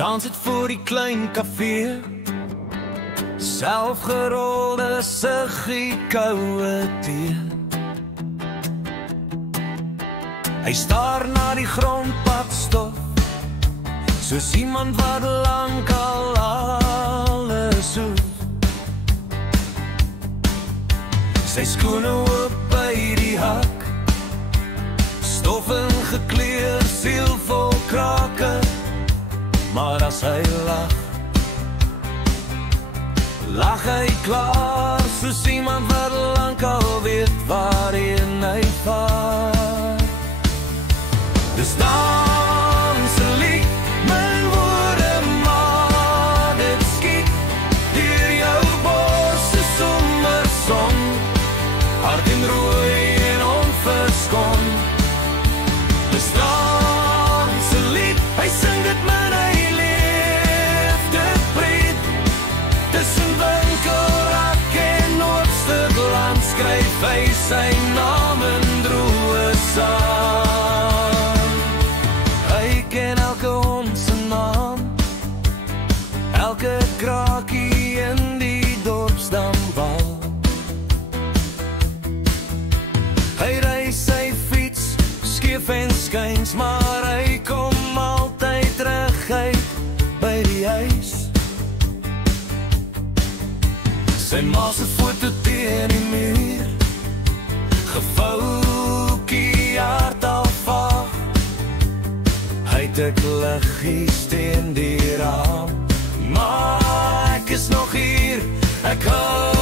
Dans het voor die klein café, selfgerolde siggie koue tee. Hy staar na die grondpadstof, soos iemand wat lang al alles soek. Sy skoene oop by die hak, stof en gekleer, siel vol krake. Maar as hy lag hy klaar, soos iemand wat lang al weet waarheen hy vaar. Dus dans 'n lied, my woorde, maar dit skiet deur jou bors, 'n somerson, hart en rooi en onverskon. Dus dans 'n lied, hy sing dit met hy leef dit breed, tussen Winkelrak en Noordsturland skryf hy sy naam in droë sand. Hy ken elke hond se naam, elke krakie in die dorpsdambal. Hy ry sy fiets, skief en skuins, maar hy kom altyd terug uit by die huis. Sy ma se foto teen die muur, gevoukie hart al vaag. Hy het 'n liggies teen die raam, maar ek is nog hier, ek hou